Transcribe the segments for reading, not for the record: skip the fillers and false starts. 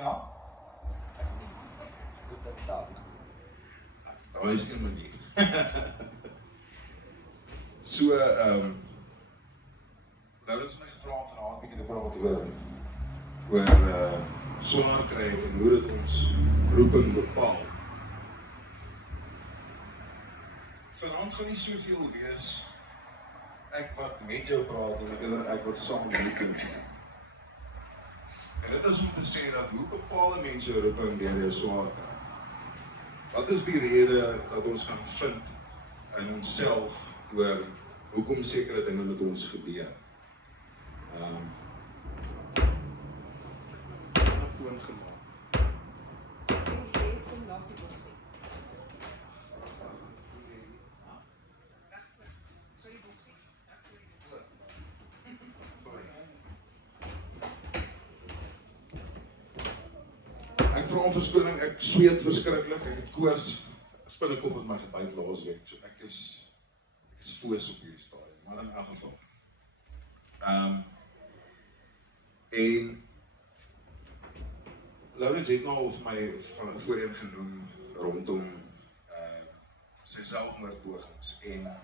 naam? Goedendag. Daar is een manier. So, nou is my gevra om vanaand bietjie te praat oor swaar kry en hoe dit ons roeping bepaal. Vanaand gaan nie soveel wees ek wat met jou praat en ek wat saam met jou. En dit is om te sê dat hoe bepaal 'n mens jou roeping deur jou swaar kry? Wat is die rede dat ons gaan vind in onsself oor hoekom sekere dinge met ons gebeur? Foon gemaak. Ek vra om verskoning, ek sweet verskriklik, ek het koors, spinnekop het my gebyt laasweek, so ek is foos op hierdie stadium, maar in elk geval. En Laurens het nou vir my voorheen genoem rondom sy selfmoordpogings en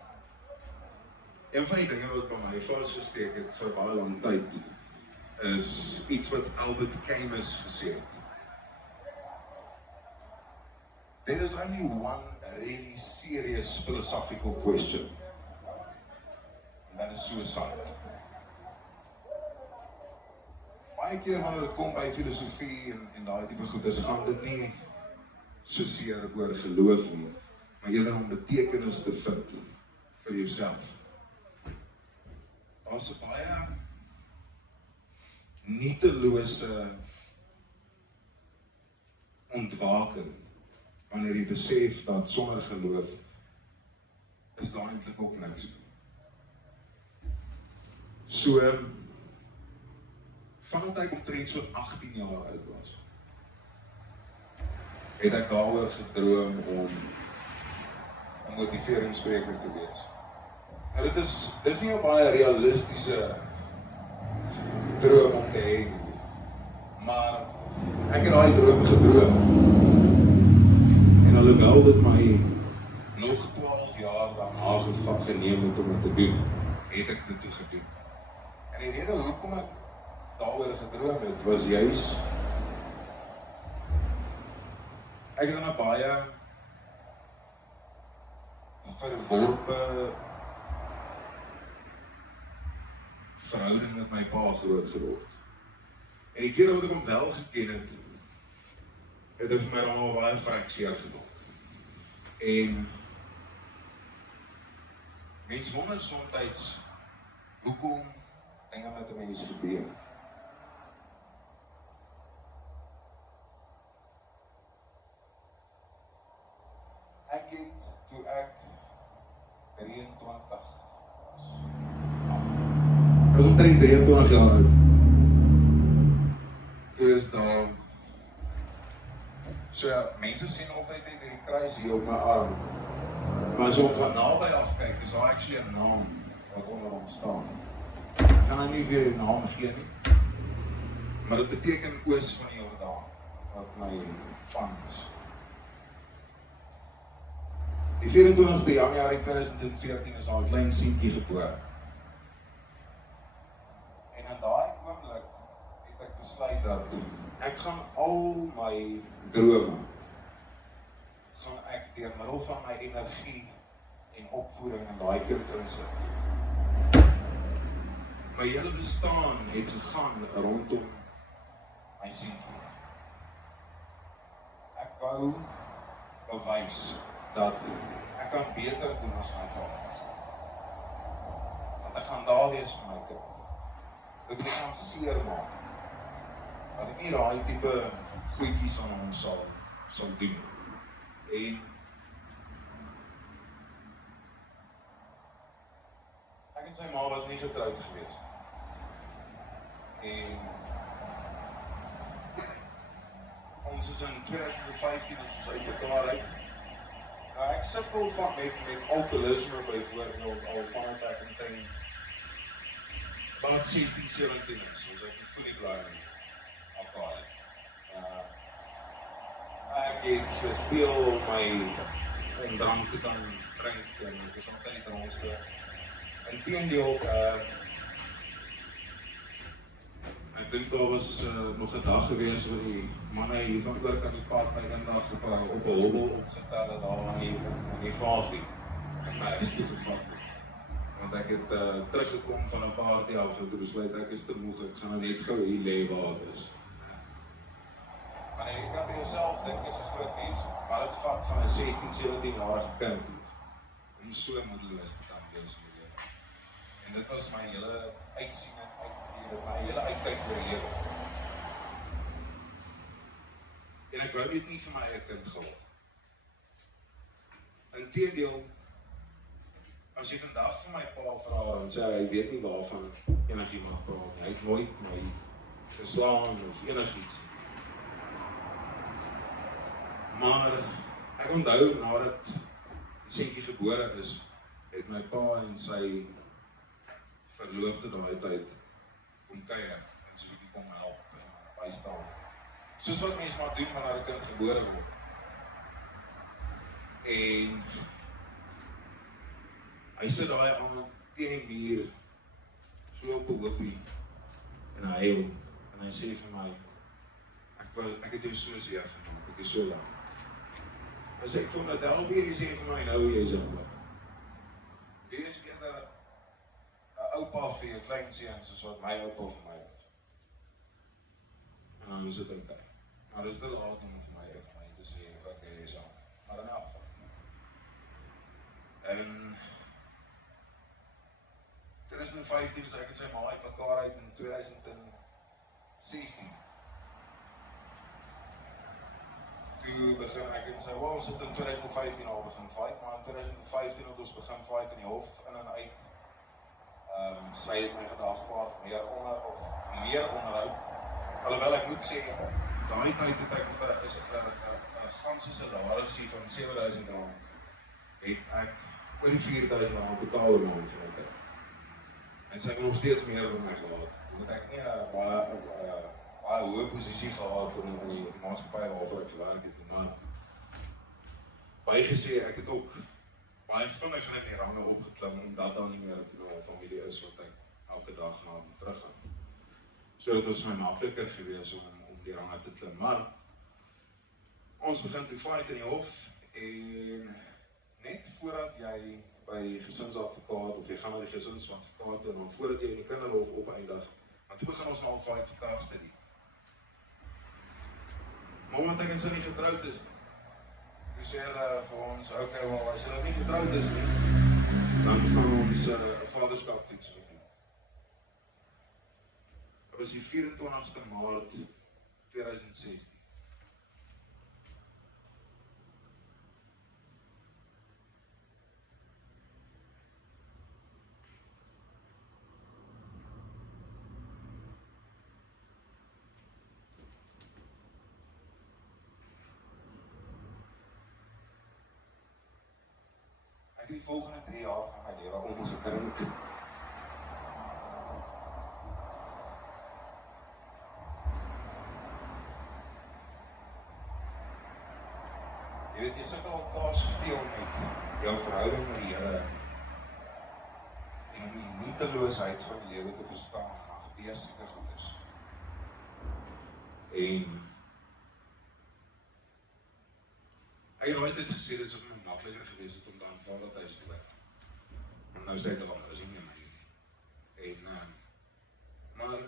een van die dinge wat by my vasgesteek het vir baie lang tyd is iets wat Albert Camus gesê het. There is only one really serious philosophical question, and that is suicide. Baie keer wanneer dit kom by filosofie en daai tipe goedes, gaan dit nie soseer oor geloof nie, maar eerder om betekenis te vind vir jouself. Daar's 'n baie nietelose ontwaking wanneer jy besef dat sonder geloof is daar eintlik ook niks. So, vandat ek omtrent so 18 jaar oud was, het ek daaroor gedroom om 'n motiveringsspreker te wees. En dit is nie 'n baie realistiese droom om te hê, maar ek het daai droom gedroom. En alhoewel dit my nog 12 jaar daarna geneem het om dit te doen, het ek dit toe gedoen. En die rede hoekom ek daaroor gedroom het, was juis ek het in 'n baie verworpe verhouding met my pa groot geword. En die keer wat ek hom wel geken het, het vir my dan al baie frikseer gedoen. En mens wonder soms hoekom dinge met 'n mens gebeur. Ek het toe ek 23 was omtrent 23 jaar oud. Toe is daar so ja, mense sien altyd net die kruis hier op my arm. Maar as jy van naby af kyk, is daar actually 'n naam wat onder hom staan. Ek kan nie weer die naam gee nie. Maar dit beteken oos van die Jordaan, wat my van is. Die 24ste Januarie 2014 is daar 'n klein seentjie gebore. En in daai oomblik het ek besluit dat ek gaan al my drome gaan ek deur middel van my energie en opvoeding in daai kind insit. My hele bestaan het gegaan rondom my seentjie. Ek wou bewys dat ek kan beter doen as my vader. Dat ek gaan daar wees vir my kind. Dat ek gaan seermaak. Dat ek nie daai tipe goedjies aan hom sal doen. En ek en sy ma was nie getroud gewees. En ons is in 2015 as ons uit mekaar uit. Nou ek sukkel van met alkoholisme byvoorbeeld al vanaf ek omtrent about 16, 17 is, soos ek nie voel nie bly nie. Alkohol. het gesteel om om drank te kan drink en ek is altyd die drankste. Inteendeel, ek dink daar was nog 'n dag gewees waar die manne hier van oor kan die pad my eendag op 'n hobbel opgetel het daar aan die Fasie. En my is toegevat. Want ek het teruggekom van 'n party af en toe besluit ek is te moeg, ek gaan nou net gou hier lê waar het is. Maar jy kan by jouself dink is 'n groot mens, wat het vat van 'n 16, 17-jarige kind om so moedeloos te kan wees in die lewe. En dit was my hele uitsien en my hele uitkyk oor die lewe. En ek wou dit nie vir my eie kind gehad. Inteendeel, as jy vandag vir my pa vra en sê hy weet nie waarvan enigiemand praat nie, hy het nooit my geslaan of enigiets. Maar ek onthou nadat Sentjie gebore is, het my pa en sy verloofde daai tyd kom kuier en so 'n bietjie kom help en bystaan. Soos wat mense maar doen wanneer 'n kind gebore word. En hy sit daai aan teen die muur, so op 'n hoopie en hy huil en hy sê vir my, ek het jou so seer gemaak, ek is so lank. Hy sê ek vir my, help hier, hy sê vir my, nou jy is jammer. Wees eerder 'n oupa vir jou kleinseun soos wat my oupa vir my was. En dan is dit oké. Maar dis te laat om vir my te sê, oké, jy is jammer. Maar in elk geval. En 2015 is ek en sy ma uit mekaar uit in 2016. Toe begin ek en sy, ons het in 2015 al begin fight, maar in 2015 het ons begin fight in die hof in en uit. Sy het my gedagvaar vir meer onderhoud. Alhoewel ek moet sê, daai tyd het ek 'n ganse salarisie van R7,000 het ek oor die R4,000 betaal oor maand vir my tyd. En sy het nog steeds meer van my gehad. Omdat ek nie 'n baie hoë posisie gehad in die maatskappy waarvoor ek gewerk het. Maar baie gesê, ek het ook baie vinniger in die range opgeklim, omdat daar nie meer 'n familie is wat ek elke dag na terug gaan. So dit was my makliker gewees om die range te klim. Maar ons begin te fight in die hof en net voordat jy by gesinsadvokaat of jy gaan na die gesinsadvokaat en dan voordat jy in die kinderhof opeindig, maar toe begin ons al fight vir custody. Maar omdat ek en sy nie getroud is nie, toe sê hulle vir ons, okay, wel, as jy nou nie getroud is nie, dan gaan ons 'n vaderskap toets doen. Dit was die 24ste Maart 2016. Ek het die volgende 3 jaar van my lewe omgedrink. Jy weet, jy sit al klaar soveel met jou verhouding met die Here en om die nutteloosheid van die lewe te verstaan, gaan gebeur seker goed is. En ek het nooit gesê dit is vir my makliker gewees het om te aanvaar dat hy is dood. En nou sê ek al, dat is nie my nie. En, maar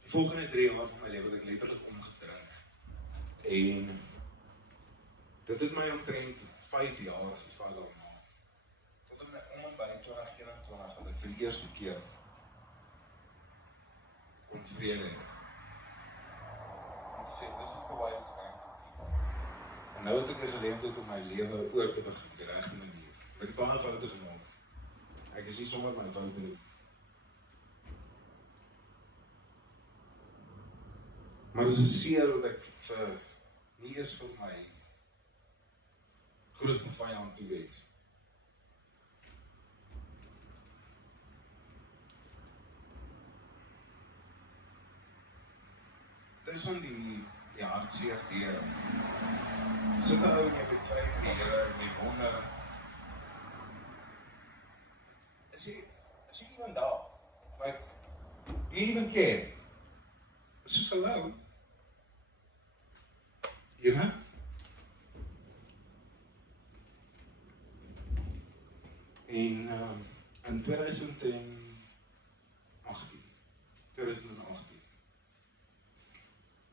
die volgende 3 jaar van my lewe het ek letterlik omgedrink. En dit het my omtrent 5 jaar geval daarna. Tot ek om en by 2021 dat ek vir die eerste keer kon vrede hê. En sê, this is the way it's going. En nou het ek 'n geleentheid om my lewe oor te begin op die regte manier. Ek het baie foute gemaak. Ek is nie sommer my foute nie. Maar dit is 'n seer wat ek vir nie eens vir my grootste vyand toewens. Tussen die die hartseer deur. Sit 'n ou en jy beklei met die Here en jy wonder, is jy iemand daar? Like, do you even care? It's just hello. You know? En in 2018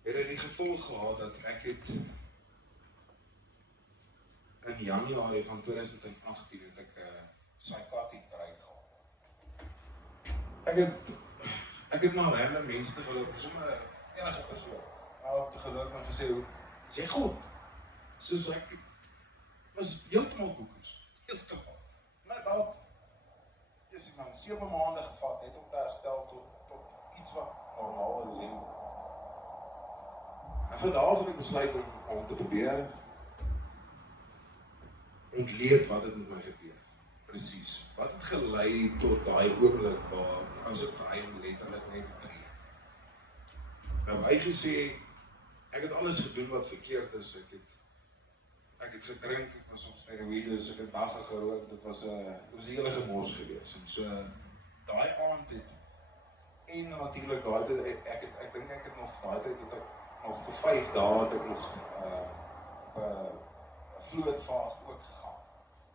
het dit die gevolg gehad dat ek het in Januarie van 2018 het ek psychotic break gehad. Ek het maar random mense te geloop, sommer enige persoon, op te geloop en gesê, is jy goed? Soos ek was heeltemal koekers, heeltemal. Nou, about, is ek man 7 maande gevat, het om te herstel tot iets wat normaal is. En vandaar het ek besluit om te probeer ontleed wat het met my gebeur. Presies. Wat het gelei tot daai oomblik waar ons het draai om letterlik net breek. Nou hy gesê, ek het alles gedoen wat verkeerd is. Ek het gedrink, ek was op steroïdes, ek het bagge gerook, dit was 'n hele gemors gewees. En so daai aand het en natuurlik daai tyd ek dink ek het nog daai tyd het ek nog vir 5 dae het ek nog op 'n vloedfase ook gegaan.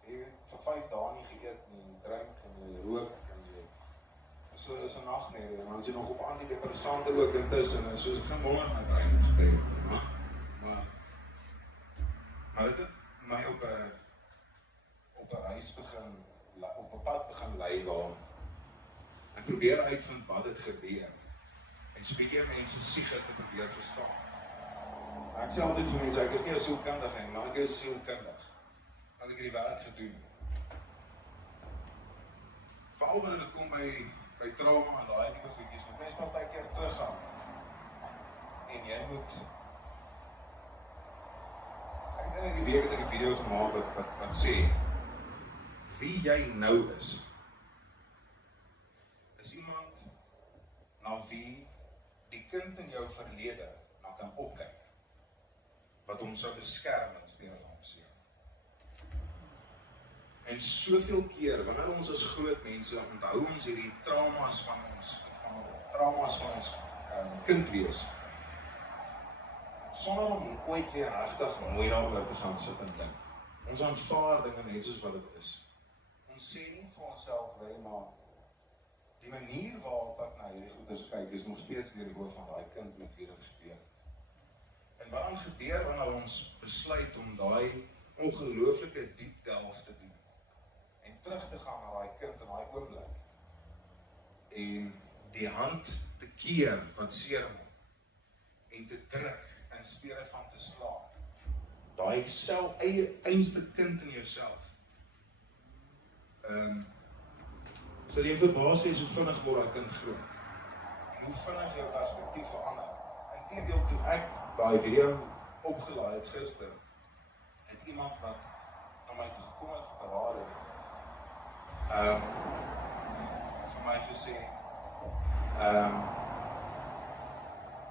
Jy het vir 5 dae nie geëet nie, drink en jy rook en jy so is 'n nagmerrie en dan is jy nog op antidepressante ook intussen en soos ek gaan wonder my brein gebeur. Maar dit het my op 'n reis begin, op 'n pad begin lei waar ek probeer uitvind wat het gebeur en so bietjie mense siege te probeer verstaan. Ek sê altyd vir mense, ek is nie 'n sielkundige nie, maar ek is sielkundig. Want ek het die werk gedoen. Veral wanneer dit kom by trauma en daai tipe goedjies, moet mens partykeer teruggaan. En jy moet ek het in die week 'n video gemaak wat sê wie jy nou is iemand na wie die kind in jou verlede na kan opkyk wat hom sou beskerm in steede van homself. En soveel keer wanneer ons as groot mense onthou ons hierdie traumas van ons kind wees sonder om ooit weer regtig mooi daaroor te gaan sit en dink. Ons aanvaar dinge net soos wat dit is. Ons sê nie vir onsself maar die manier waarop ek na hierdie goeders kyk is nog steeds deur die hoof van daai kind met wie dit gebeur. En wat dan gebeur wanneer ons besluit om daai ongelooflike diep delf te doen en terug te gaan na daai kind in daai oomblik en die hand te keer wat seer maak en te druk in steede van te slaan. Daai eie einste kind in jouself. Sal jy verbaas wees hoe vinnig word daai kind groot. En hoe vinnig jou perspektief verander. Inteendeel toe ek daai video opgelaai het gister, het iemand wat na my toe gekom het vir raad vir my gesê,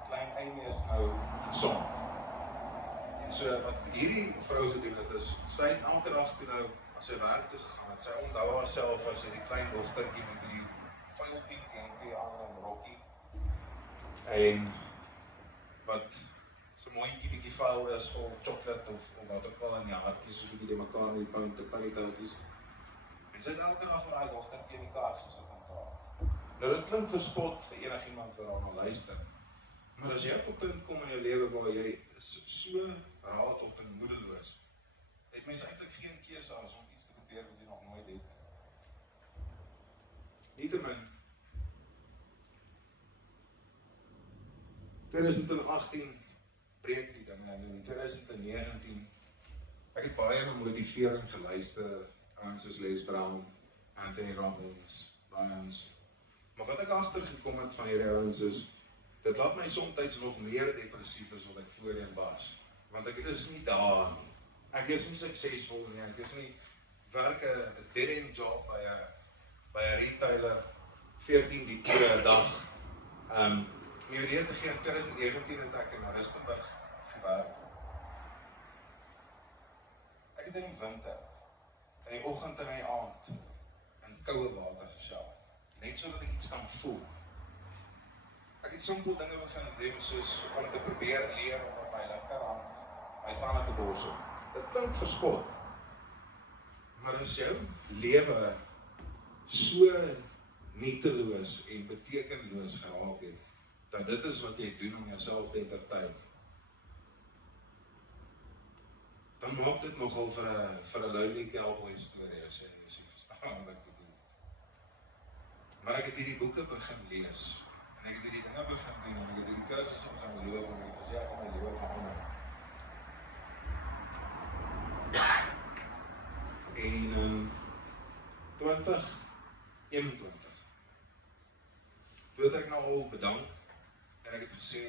klein Amy is nou gesond. En so wat hierdie vrou gedoen het is, sy het elke dag toe nou as sy werk toe gegaan het, sy onthou haarself as hierdie klein dogtertjie met die vuil pink hempie aan en rokkie. En wat so moontjie bietjie vuil is vol chocolate of wat ook al in die hartjies so bietjie die mekaar in die pound te panietjies. En sy het elke dag met daai dogtertjie in mekaar gesit en praat. Nou dit klink verspot vir enigiemand wat daarna luister. Maar as jy op 'n punt kom in jou lewe waar jy so raad op en moedeloos, het mens eintlik geen keuse as om iets te probeer wat jy nog nooit het. Nietemin 2018 breek die ding en in 2019 ek het baie na motivering geluister, ouens soos Les Brown, Anthony Robbins, Ryans. Maar wat ek agtergekom het van hierdie ouens is, dit laat my soms nog meer depressief as wat ek voorheen was. Want ek is nie daar nie. Ek is nie suksesvol nie, ek is nie werk 'n dead-end job by 'n retailer 14 ure 'n dag. Om jou idee te gee, in 2019 het ek in Rustenburg gewerk. Ek het in die winter, in die oggend en in die aand, in koue water gesjouw. Net so dat ek iets kan voel. Ek het simpel dinge begin doen, soos om te probeer leer om op my linkerhand my tande te borsel. Dit klink verskot. Maar as jou lewe so nieteloos en betekenloos geraak het, dat dit is wat jy doen om jouself te entertain, dan maak dit nogal vir 'n lonely cowboy storie, as jy verstaan wat ek bedoel. Maar ek het hierdie boeke begin lees, en ek het hierdie dinge begin doen, en ek het hierdie kursusse begin loop, en ek het gesê ek gaan my lewe verander. En in 2021, toe het ek nou al bedank, en ek het gesê,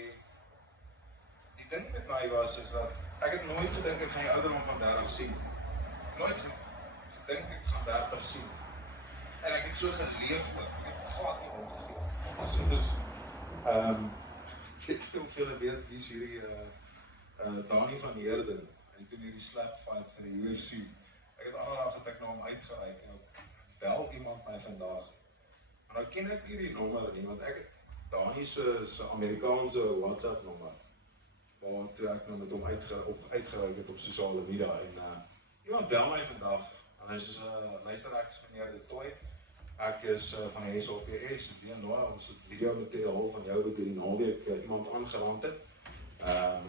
die ding met my was, is dat ek het nooit gedink ek gaan die ouderdom van 30 sien. Nooit gedink ek gaan 30 sien. En ek het so geleef ook, ek het glad nie omgegeen. Dus, weet jy hoeveel ek weet, wie is hierdie Dani van Heerden, en toen hierdie slap fight vir die UFC. Ek het aanraag dat ek na hom uitgereik, en ook bel iemand my vandag. En nou ken ek nie die nommer nie, want ek het Dani se Amerikaanse WhatsApp nommer, waar toe ek nou met hom uitgereik het op sosiale media, en iemand bel my vandag, en hy sê, luister, ek is meneer De Toy, ek is van die SAPS, ons het videomateriaal van jou wat hierdie naweek iemand aangeraand het,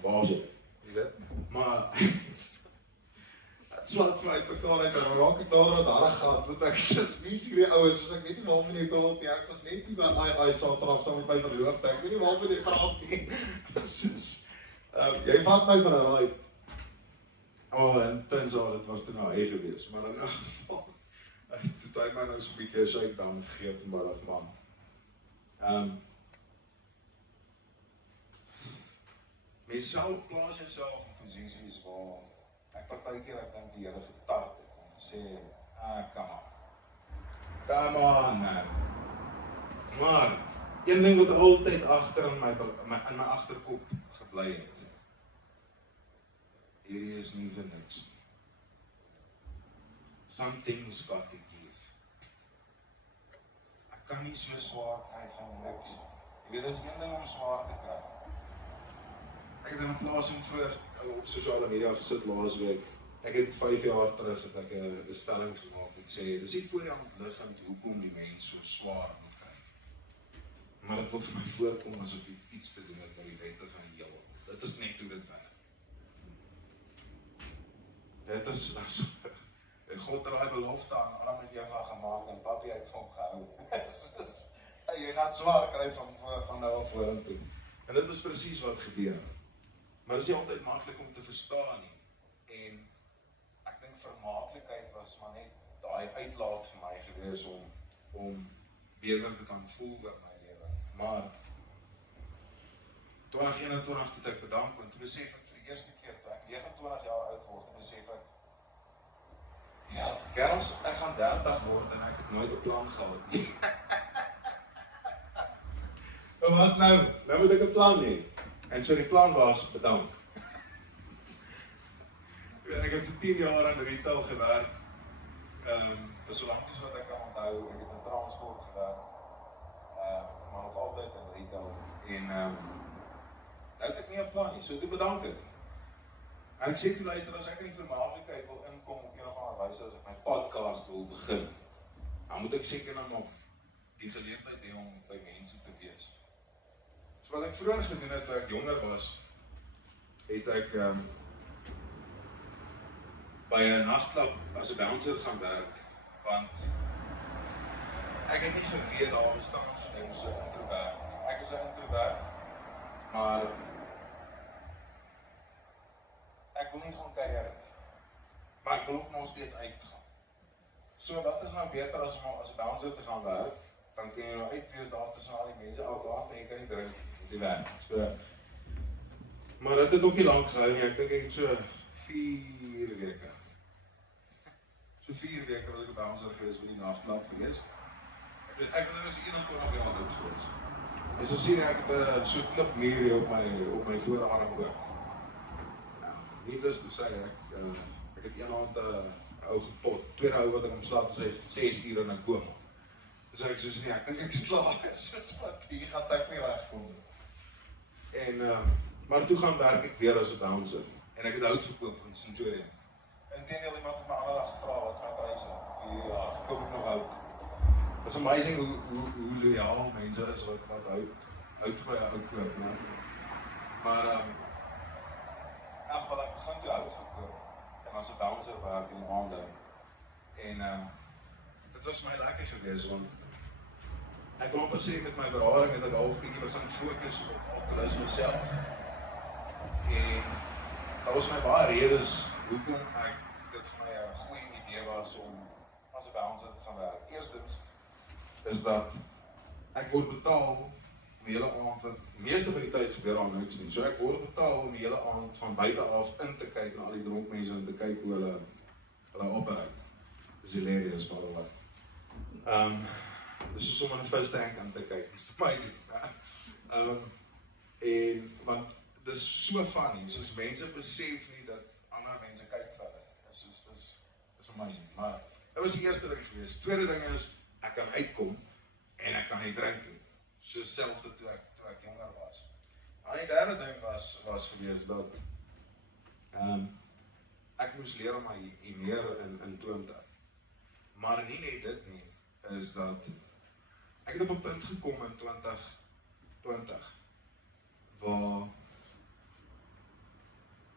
waar is jy? Jy weet, maar het slaat vir my uit mekaar uit, en dan raak ek daar wat harde gaat, want ek sê, wie is hierdie ouwens, soos ek weet nie waarvan jy praat nie, ek was net nie by Saterdag saam met my verloofde, ek weet nie waarvan jy praat nie, jy vat my van 'n raai. En tensy dit was toe nou hy gewees, maar in 'n geval, het hy my nou so'n bietjie 'n shakedown gegee vanmiddag, man. Mens sal plaas jouself in posisies waar ek partykeer ek dink die Here getart het en sê, come on, man. Maar, een ding wat altyd agter in my agterkop gebly het, hierdie is nie vir niks. Something's got to give. Ek kan nie so swaar kry van niks. Jy weet, dis een ding om swaar te kry. Ek het in 'n plasing vroeër op sosiale media gesit laas week. Ek het 5 jaar terug het ek 'n stelling gemaak en sê, dis nie voor die hand liggend hoekom die mens so swaar moet kry. Maar dit wil vir my voorkom asof jy iets te doen het met die wette van die heelal. Dit is net hoe dit werk. Dit is God het daai belofte aan Adam en Eva gemaak en papi het van gehou. Jy gaan swaar kry van nou af vorentoe. En dit is presies wat gebeur. Maar dit is nie altyd maklik om te verstaan nie. En ek dink vermaaklikheid was maar net daai uitlaat vir my gewees om beter te kan voel oor my lewe. Maar 2021 het ek bedank, want toe besef ek vir die eerste keer toe ek 29 jaar oud word, en besef ek, ja, kerels, ek gaan 30 word en ek het nooit 'n plan gehad nie. Wat nou? Nou moet ek 'n plan hê. En so die plan was, bedank. Ek het vir 10 jaar in retail gewerk. Vir so lank as wat ek kan onthou, ek het in transport gewerk. Maar nog altyd in retail. En nou het ek nie 'n plan nie, so toe bedank ek. En ek sê toe luister, as ek in die vermaaklikheid wil inkom op een of ander wyse, as ek my podcast wil begin, dan moet ek seker nou maar die geleentheid hê om by mense te wees. So wat ek vroeër gedoen het, toe ek jonger was, het ek by 'n nagklub as 'n bouncer gaan werk, want ek het nie geweet daar bestaan so ding so introvert. Ek is 'n introvert, maar ek wil nie gaan kuier nie, maar ek wil ook nog steeds uitgaan. So wat is nou beter as om as 'n bouncer te gaan werk, dan kan jy nou uitwees daar tussen al die mense elke aand en jy kan nie drink met die werk. So, maar dit het ook nie lank gehou nie, ek dink ek het so 4 weke. So 4 weke was ek 'n bouncer gewees by die nagklub gewees. Ek was 21 jaar oud gewees. En so sien ek het so 'n klipmuur hier op my voorarm ook. Needless to say, ek het een aand 'n ou gepot, tweede ou wat ek omslaap, sy het 6 ure in 'n koma. Dus ek soos nee, ek dink ek slaap, soos wat, hier gaan tyd nie regkom nie. En, maar toe gaan werk ek weer as 'n bouncer, en ek het hout verkoop in Centurion. Inteendeel, iemand het my ander dag gevra, wat gaan pryse? Ja, verkoop ek nog hout. Het is amazing hoe loyaal mense is wat hout by 'n ou koop, né? Maar, in elk geval, ek begin toe hout verkoop, en as 'n bouncer werk in die aande. En, dit was my lekker geweest, want ek wil amper sê met my berading het ek half bietjie begin fokus op alkoholisme self. En daar was my baie redes hoekom ek dit vir my 'n goeie idee was om as 'n bouncer te gaan werk. Eerstens is dat ek word betaal om die hele aand, want die meeste van die tyd gebeur daar niks nie. So ek word betaal om die hele aand van buite af in te kyk na al die dronk mense en te kyk hoe hulle operate. Dis hilarious, by the way. Dis soos om in 'n vis tank aan te kyk. It's amazing. En want dis so funny, soos mense besef nie dat ander mense kyk vir hulle. Dis amazing. Maar dit was die eerste ding geweest. Tweede ding is ek kan uitkom en ek kan nie drink nie. So selfde toe ek jonger was. En die derde ding was geweest dat ek moes leer om my meer in toom te hou. Maar nie net dit nie, is dat ek het op 'n punt gekom in 2020 waar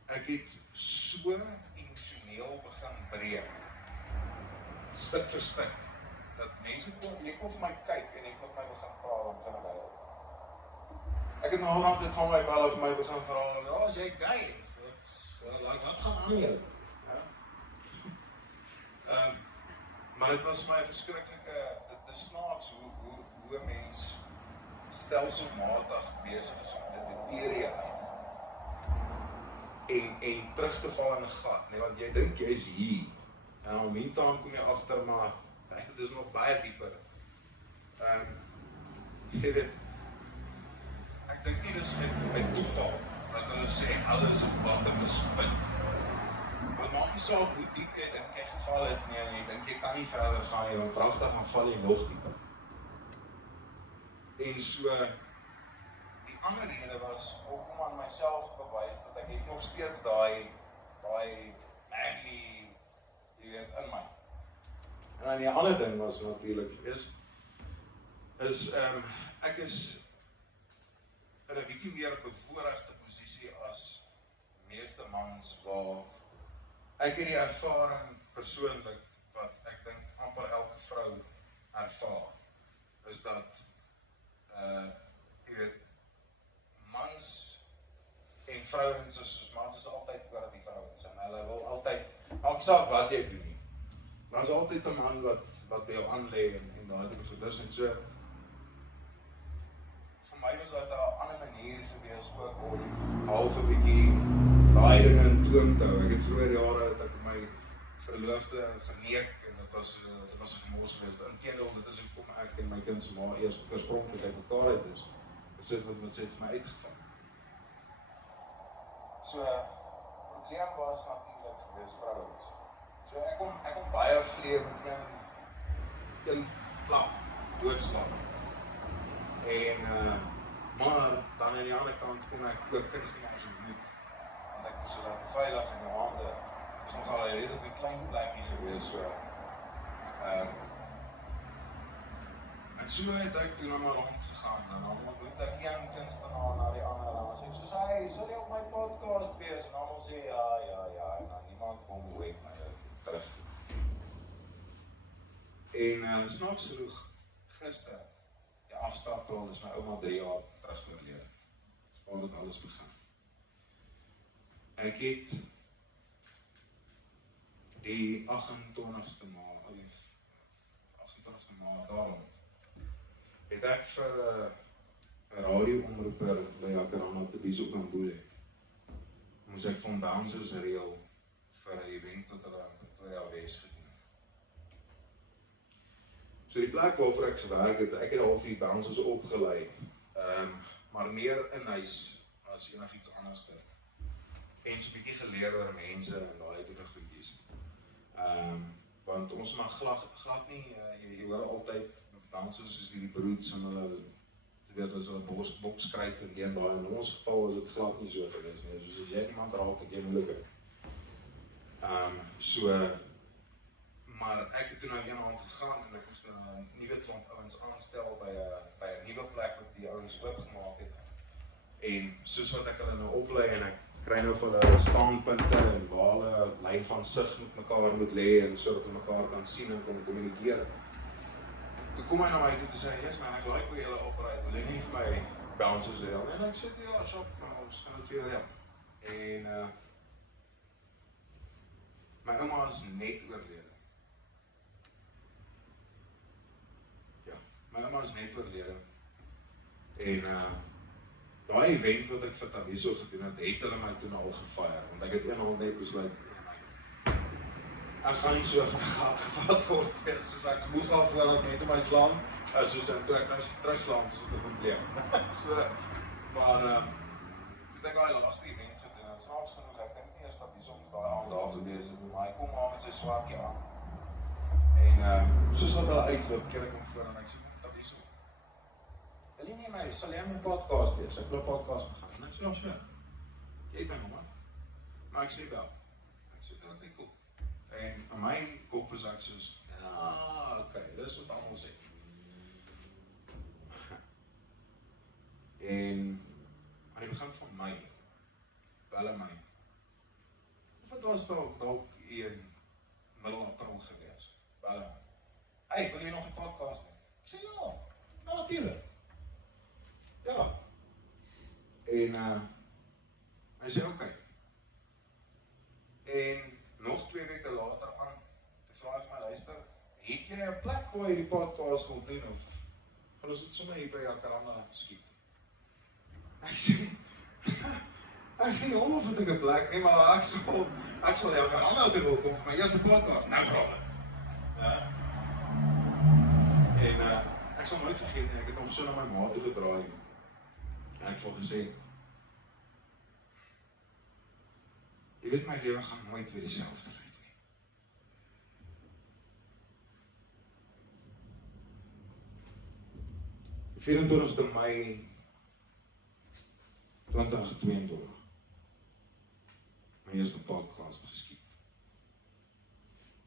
ek het so emosioneel begin breek, stuk vir stuk, dat mense kon vir my kyk en ek kon my begin praat om te huil. Ek het nou al dit van my bel of my begin vra, ja, is jy gay? Wat gaan aan jou? Maar dit was my verskriklike, dit is snaaks hoe 'n mens stelselmatig besig is om te deteriorate en terug te val in 'n gat, nee, want jy dink jy's hier, en op meantime kom jy agter, maar dit is nog baie dieper. Jy weet, ek dink nie dis met toeval, dat hulle sê, alles op bottom is spin. Want maak nie saak hoe diep jy dink jy geval het nie, en jy dink jy kan nie verder gaan, jy vragtig gaan val jy nog dieper. En so, die ander rede was om aan myself te bewys dat ek het nog steeds daai manly, jy weet, in my. En dan die ander ding was natuurlik is ek is in 'n bietjie meer bevoorregte posisie as meeste mans waar ek het die ervaring persoonlik wat ek dink amper elke vrou ervaar, is dat jy weet, mans en vrouens soos mans is altyd oor die vrouens en hulle wil altyd, maak saak wat jy doen nie. Daar is altyd 'n man wat by jou aanlê en daai tipe goeders en so. Vir my was dit 'n ander manier gewees ook om half 'n bietjie daai dinge in toom te hou. Ek het vroeër jare het ek my verloofde verneek en dit was 'n gemors geweest. Inteendeel, dit is hoekom ek en my kind se ma eers oorspronklik uit mekaar uit is. Dit het wat sê vir my uitgeval. So, probleem was natuurlik geweest vrouens. So ek kon baie vleer met een klap doodslaan. En maar dan aan die ander kant kon ek ook kunstenaars ontmoet. Want ek was so dan veilig in die hande. Dit is nogal 'n redelike klein plekkie geweest so. En so het ek toe nou maar rondgegaan en dan ontmoet ek een kunstenaar na die ander en dan sê ek soos, hey, sal jy op my podcast wees? En dan sê ja, en dan niemand kom ooit my terug. En snaaks genoeg, gister, die afstaptaal is my ouma 3 jaar terug oorlede. Dis waar dit alles begin. Ek het die 28ste maand daarom het ek vir 'n radioomroeper by Jacaranda te Bies op Namboole. Moes ek van bouncers reël vir 'n event wat hulle in Pretoria Wes gedoen het. So die plek waarvoor ek gewerk het, ek het al vir die bouncers opgelei Maar meer in huis as enigiets anders te. En so 'n bietjie geleer oor mense en daai tipe goedjies. Want ons mag glad nie, jy hoor altyd, dansers soos die Broods en hulle, as hulle boks kruip en die en daai, en in ons geval is dit glad nie so gewees nie, soos as jy iemand raak, het jy moeilikheid. Maar ek het toe nou eendag gegaan en ek moes 'n nuwe klomp ouens aanstel by 'n nuwe plek wat die ouens oopgemaak het. En soos wat ek hulle nou oplei en ek kry nou vir hulle staanpunte en waar hulle lyn van sig met mekaar moet lê en sodat hulle mekaar kan sien en kan kommunikeer. Toe kom hy na my toe te sê, "Yes man, ek like hoe julle operate, wil jy nie vir my bouncers reël?" En ek sê, "Ja, shop, ons gaan dit vir jou reël." En my ouma is net oorlede. Ja, my ouma is net oorlede. En daai event wat ek vir Tabiso gedoen het hulle my toen al gefire, want ek het eendag net besluit, ek gaan nie so van 'n gat gevat word, soos ek moeg af voordat mense my slaan, soos toe ek nou terugslaan, is dit 'n probleem. Maar toe ek daai laaste event gedoen het, snaaks genoeg, ek dink nie eens Tabiso ons daai aand daar gewees het, maar hy kom maar met sy swaartjie aan. En soos wat hulle uitloop, keer ek hom voor en ek sê, Tabiso, wil jy nie my, sal jy my podcast wees? Ek wil 'n podcast begin. En ek sê, so, jy het my nommer. Maar ek sê wel. Ek sê, okay, cool. En in my kop is ek soos, ja, okay, dis wat almal sê. En aan die begin van my, bel my. Of het was dalk in middel April gewees. Bel my. Hey, wil jy nog 'n podcast doen? Ek sê ja, natuurlijk. Ja. En hy sê okay. En nog 2 weke later aan, toe vra hy vir my, luister, het jy 'n plek waar jy die podcast wil doen, of gaan ons dit sommer hier by Jacaranda skiet? Ek sê, hom of het ek 'n plek, nee, maar ek sal Jacaranda toe wil kom vir my eerste podcast, nou problem. Ja. En ek sal nooit vergeet nie, ek het hom so na my ma toe gedraai, en ek het gesê, jy weet my lewe gaan nooit weer dieselfde lyk nie. 24 Mei 2022, my eerste podcast geskiet.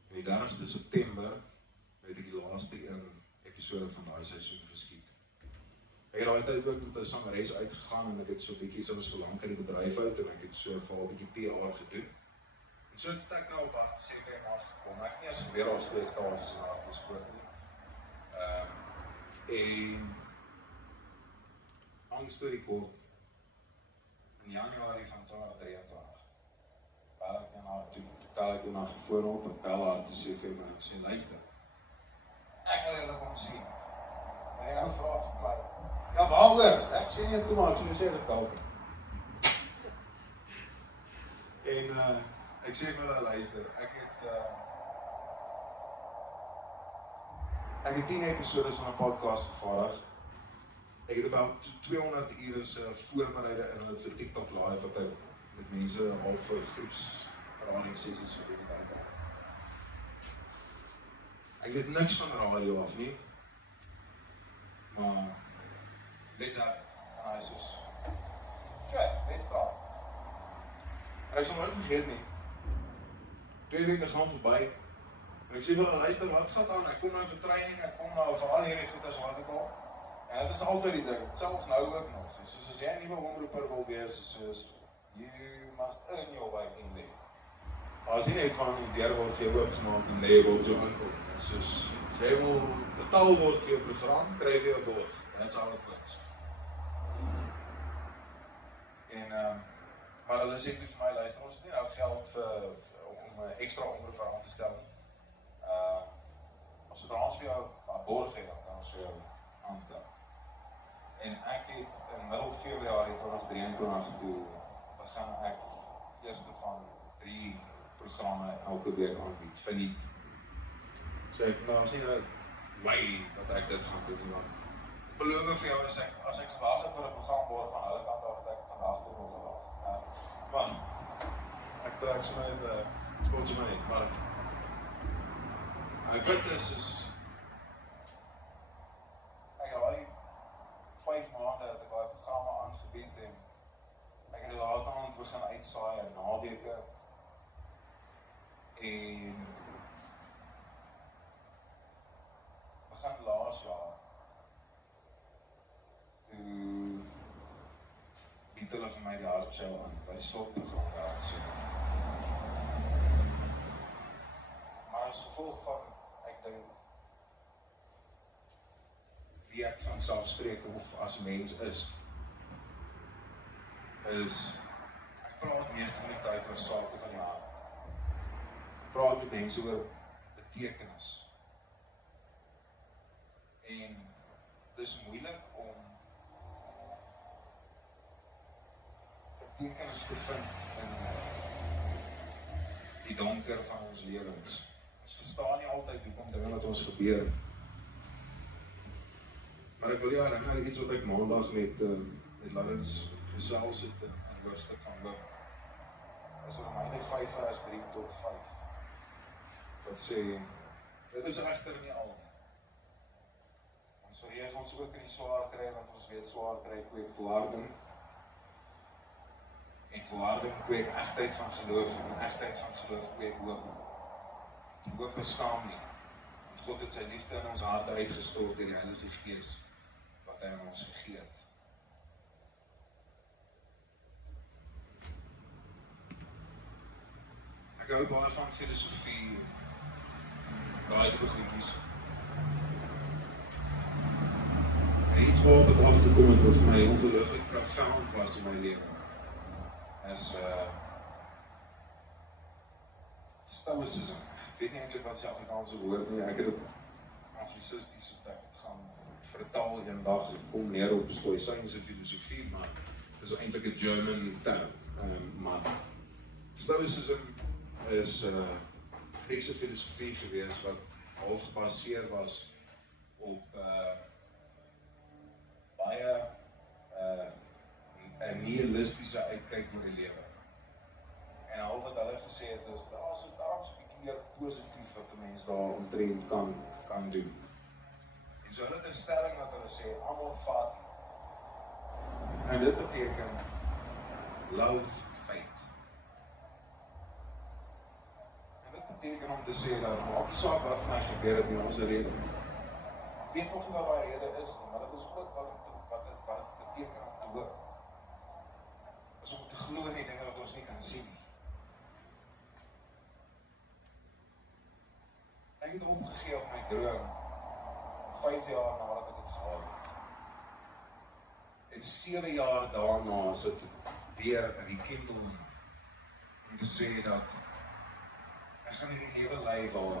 En die 30ste September het ek die laaste episode van daai seisoen geskiet. Ek het daai tyd ook met 'n sangeres uitgegaan en ek het so 'n bietjie, sy was verlang in die bedryf uit en ek het so vir haar 'n bietjie PR gedoen. En so het ek nou op haar CV afgekom. Ek het nie eens geweet daar was 2 stasies in haar gesport nie. En lang storie kort, in Januarie van 2023, bel ek na haar toe, tel ek na gevoor op, ek bel haar te sê vir my, en sê, luister, ek wil julle kom sien. En hy vraag vir my, ja, waaroor? Ek sê nie, kom maar, ek sê, sê ek dalk. En ek sê vir hulle, luister, ek het 10 episodes van 'n podcast vervaardig. Ek het about 200 ure se voorbereide inhoud vir TikTok live wat ek met mense al vir groepsradingsessies gedoen het. Ek weet niks van radio af nie, maar let's have, en hy soos, let's start. En ek sal nooit vergeet nie. 2 weke gaan verby, en ek sê vir hulle, luister, wat gaat aan? Ek kom nou vir training, ek kom nou vir al hierdie goeders wat ek al. En dit is altyd die ding, selfs nou ook nog. Soos as jy 'n nuwe omroeper wil wees, soos, you must earn your way in there. As jy net van die deur word vir jou oopgemaak en lê word jou aankom. Soos, as jy wil betaal word vir jou program, kry jy jou borg. That's how it works. Maar hulle sê toe vir my, luister, ons het nie nou geld om 'n ekstra omroeper aan te stel nie. Sodra ons vir jou 'n borg het, dan kan ons vir jou aanstel. En ek het in middel Februarie 2023 toe begin ek eerste van 3 programme elke week aanbied, verniet. So ek nou sien nou way dat ek dit gaan doen, want beloof vir jou as ek gewag het vir 'n program word van hulle kant af dat ek vandag toe nog gewag. Man, ek trek so net sponsor my net, maar my witness is ek het al die 5 maande dat ek daai programme aangebied en ek het later aan begin uitsaai en naweke en begin laas jaar toe bied hulle vir my die hartshow aan by die slotprogram gehad. Maar as gevolg van, ek dink, wie ek van self spreek of as mens is, ek praat meeste van die tyd oor sake van die hart. Ek praat met mense oor betekenis. En dis moeilik om betekenis te vind in die donker van ons lewens. Ons verstaan nie altyd hoekom dinge wat ons gebeur. Maar ek wil jou herinner iets wat ek maandag met Laurens gesels het in hoofstuk van Hoop. Is Romeine 5 vers 3 tot 5. Wat sê, dit is egter nie al nie. Ons verheeg ons ook in die swaar kry, want ons weet swaar kry kweek volharding. En volharding kweek egtheid van geloof, en egtheid van geloof kweek hoop. Die hoop beskaam nie. Want God het sy liefde in ons harte uitgestort deur die Heilige Gees wat hy aan ons gegee het. Ek hou baie van filosofie, baie teologies. En iets wat op afgekom het wat vir my ongelooflik profound was in my lewe. Is Stoicism. Ek weet nie eintlik wat die Afrikaanse woord nie. Ek het dit anglicisties op ek gaan vertaal eendag. Het kom neer op stoïcijnse filosofie, maar dit is eintlik 'n German term. Maar Stoicism is Griekse filosofie gewees wat half gebaseer was op baie 'n nihilistiese uitkyk oor die lewe. En al wat hulle gesê het is, daar is 'n bietjie meer positief wat 'n mens daar omtrent kan doen. En so hulle het 'n stelling wat hulle sê, almal vat. En dit beteken love fate. En dit beteken om te sê dat maak nie saak wat van my gebeur het nie, ons rede. Ek weet nog nie wat daai rede is nie, maar dit is ook wat het beteken om te hoop. Is om te glo in die dinge wat ons nie kan sien nie. Ek het opgegee op my droom 5 jaar nadat ek het gehaal het. En 7 jaar daarna sit weer in die kindel om te sê dat ek gaan hierdie lewe lei waar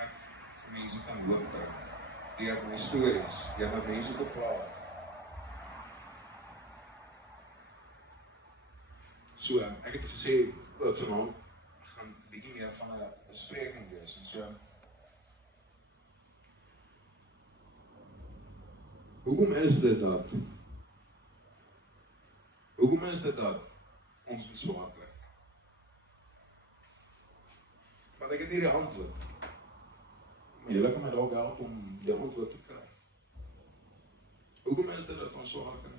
ek vir mense kan hoop bring deur my stories, deur met mense te praat. So, ek het gesê, vanaand, ek gaan bietjie meer van 'n bespreking wees, en so, hoekom is dit dat ons moet swaar kry? Want ek het nie die antwoord, maar julle kan my dalk help om die antwoord te kry. Hoekom is dit dat ons swaar kry?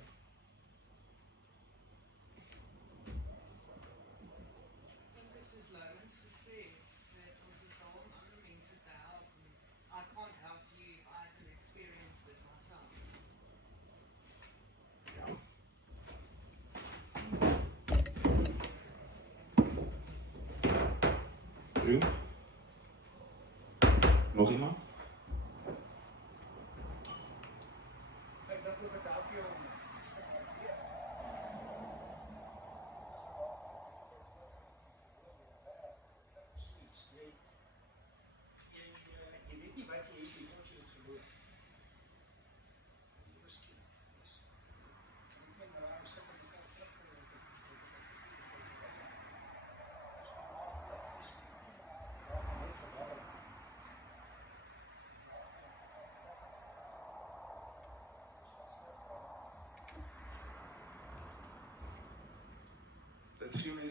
Nog iemand? Ek dink ook dat jy weet nie wat jy het nie, tot jy het verloor. Jy miskien. Ek ben daar aan stap op die kant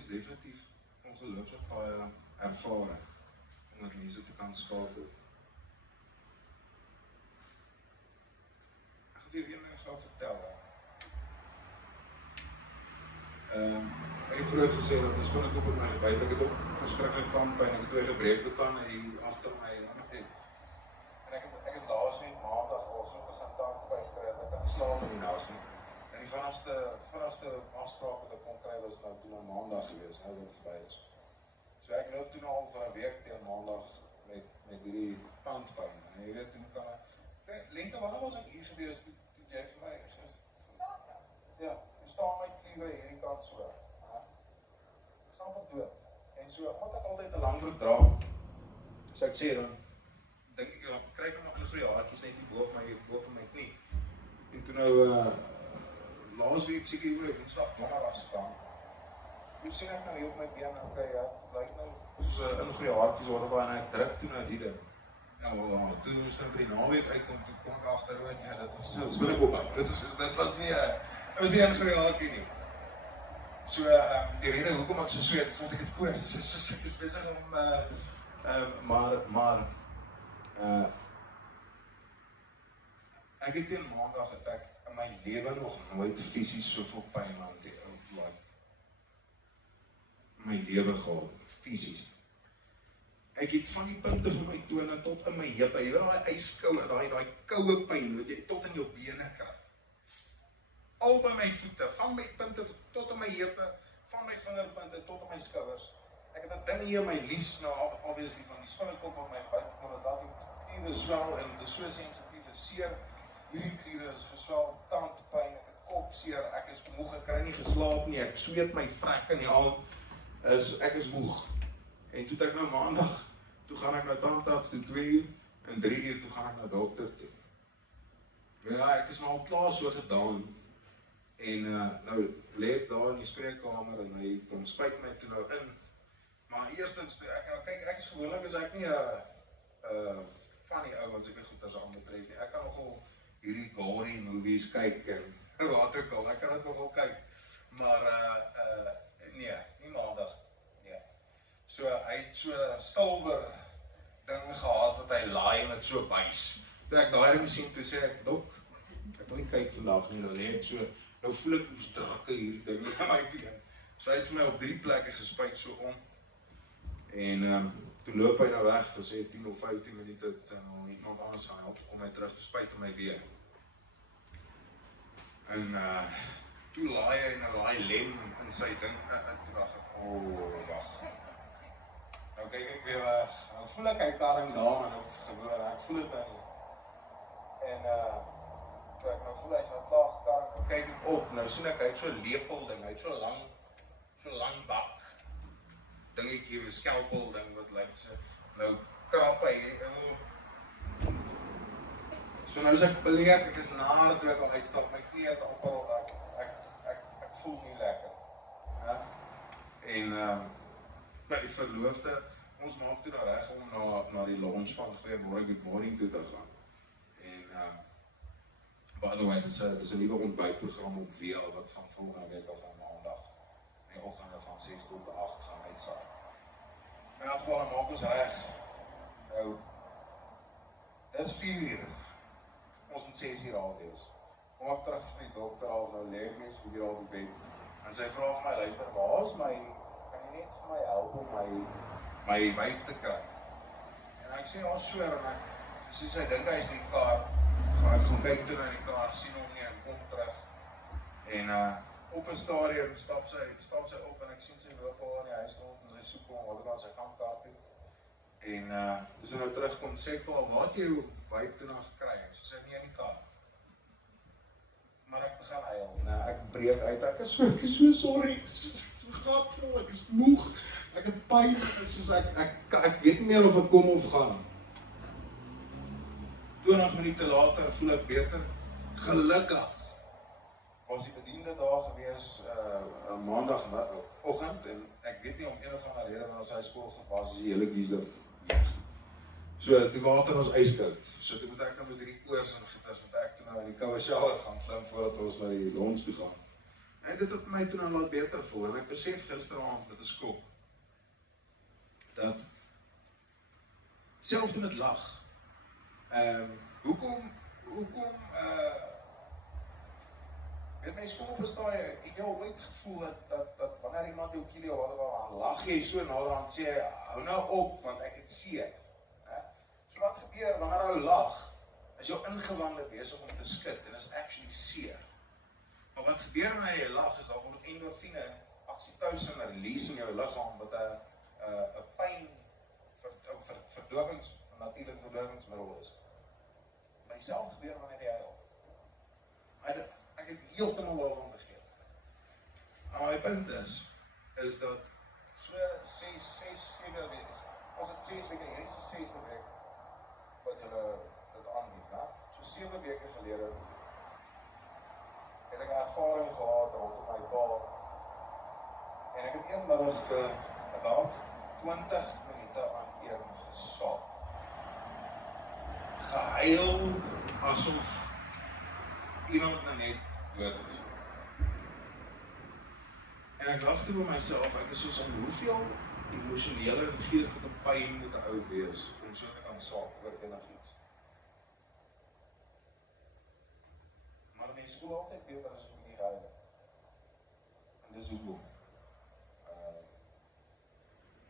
mens definitief ongelooflik baie ervaring om met mense te kan skakel. Ek gaan vir jou een ding gou vertel. Ek het vroeër gesê dat as ek op my buite, ek het ook verskriklik tandpyn, ek het 2 gebreekte tande hier agter my en ek het laasweek maandag al so begin tandpyn kry dat ek kan nie slaap in die nag nie. En die vinnigste afspraak wat ek kon kry was nou toe na maandag gewees, nou wat verby is. So ek loop toe nou al vir 'n week teen maandag met hierdie tandpyn. En jy weet, hoe kan lente wanneer was ek hier gewees, toe jy vir my ja, jy staan my kliewe hierdie kant so. Ek staan op dood. En so, omdat ek altyd 'n lang broek dra, so ek sê dan, dink ek, dan kry ek nog 'n goeie haartjies net hier bo op my knie. En toe nou, laasweek seker hier Woensdag donderdag se kant. Hoe sien ek nou hier op my been, okay, ja, lyk nou soos 'n goeie haartjies word en ek druk toe nou die ding. Nou, toe so by die naweek uitkom, toe kom ek agteroor, ja, dit was so skielik op my. Dit was nie 'n goeie haartjie nie. So, die rede hoekom ek so sweet, is omdat ek het koors. So ek is besig om, maar, ek het teen maandag het ek in my lewe nog nooit fisies soveel pyn aan die my lewe gehad, fisies. Ek het van die punte van my tone tot in my heupe, jy weet daai ijskoue, daai koue pyn wat jy tot in jou bene kry. Al by my voete, van my punte tot in my heupe, van my vingerpunte tot in my skouers. Ek het 'n ding hier in my lies, nou obviously van die spinnekop op my buik, maar dat die kliere swel en dit is so sensitief en seer. Hierdie kliere is geswel, tandpyn, ek het kopseer, ek is moeg, ek kry nie geslaap nie, ek sweet my vrek in die aand, ek is moeg. En toe ek nou maandag, toe gaan ek na tandarts toe 2 uur, en 3 uur toe gaan ek na dokter toe. Ja, ek is nou al klaar so gedaan. En nou lê ek daar in die spreekkamer en hy kom spuit my toe nou in. Maar eerstens, ek is gewoonlik as ek nie 'n funny ou wat seker goed as aan betref nie. Ek kan nogal hierdie gory movies kyk en wat ook al, ek kan dit nogal kyk. Maar nee, nie maandag. Nee. So hy het so 'n silwer ding gehad wat hy laai met so buis. Toe ek daai ding sien, toe sê ek, dok, ek wil nie kyk vandag nie, nou lê ek so. Nou voel ek hoe strakke hierdie ding in my been. So hy het vir my op 3 plekke gespuit so om. En toe loop hy nou weg vir sê 10 of 15 minute en iemand anders gaan help, kom hy terug, toe spuit hy my weer. En toe laai hy nou daai lem in sy ding, toe dacht ek, wag. Nou kyk ek weer weg, nou voel ek hy karing daar, en ek voel het nou nie. En toe ek nou voel hy is nou klaar gekarring, nou kyk ek op, nou sien ek, hy het so 'n lepel ding, hy het so lang bak dingetjie, 'n skelpel ding wat lyk so, nou krap hy, so nou is ek bleek, ek is na toe ek al uitstap, my knie het ophou, ek voel nie lekker. Ja? En my verloofde, ons maak toe daar reg om na die lunch van Goeiemorgen Good Morning toe te gaan. En by the way, dit is 'n nuwe ontbytprogram op VL wat van volgende week af aan maandag in die oggende van 6 tot 8 gaan uitsaai. In elk geval maak ons reg. Nou, dit is 4 uur. Ons moet 6 uur al wees. Kom ek terug vir die dokter al, nou lê ek mens hier al die bed. En sy vra vir my, luister, waar is my, kan jy net vir my help om my wyk te kry? En ek sê, ja, sure, en sy sê, sy dink hy is in die kar. Ek gaan kyk toe na die kar, sien hom nie, en kom terug. En op 'n stadium stap sy op en ek sien sy loop al aan die huis rond en sy soek hom, wat dan sy gangkar toe. En toe sy nou terugkom, sê ek vir haar, waar het jy jou wyk toe na gekry? En sy sê, nie in die kar. Maar ek begin huil. Nou, ek breek uit, ek is so sorry, ek is so gatvol, ek is moeg, ek het pyn, ek weet nie meer of ek kom of gaan. 20 minute later voel ek beter, gelukkig. Was die bediende daar gewees maandagoggend en ek weet nie om een of ander rede wanneer sy skool gewas is die hele wiesdom weg. So die water was ijskoud. So toe moet ek nou met hierdie koors en gieters moet ek toe nou in die koue shower gaan klim voordat ons na die lunch toe gaan. En dit het my toen al wat beter voel, en ek besef gisteraand met 'n skok, dat, selfs met lag, hoekom, weet my skool bestaan, ek het al ooit gevoel dat wanneer iemand jou kiel jou dan lag jy so naderhand sê, hou nou op, want ek het seer. So wat gebeur, wanneer jy lag, is jou ingewande besig om te skud, en is actually seer. Maar wat gebeur wanneer jy lag, is daar word endorfine, oxytocin release in jou liggaam, wat 'n pyn, natuurlik verdowingsmiddel is. Maar dieselfde gebeur wanneer jy huil. Ek het heeltemal daarvan vergeet. Maar my punt is dat so 7 weke, as dit 6 weke, hierdie is die 6de week wat hulle dit aanbied, né? So 7 weke gelede het ek 'n ervaring gehad rondom my pa, en ek het eendag vir about 20 minute aan een gesaak. Gehuil asof iemand nou net dood is. En ek dacht toe by myself, ek is soos aan hoeveel emosionele en geestelike pyn moet 'n ou wees om so te kan saak oor enigiets. Maar die mens voel altyd beter as om nie gehuil het. En dis hoekom.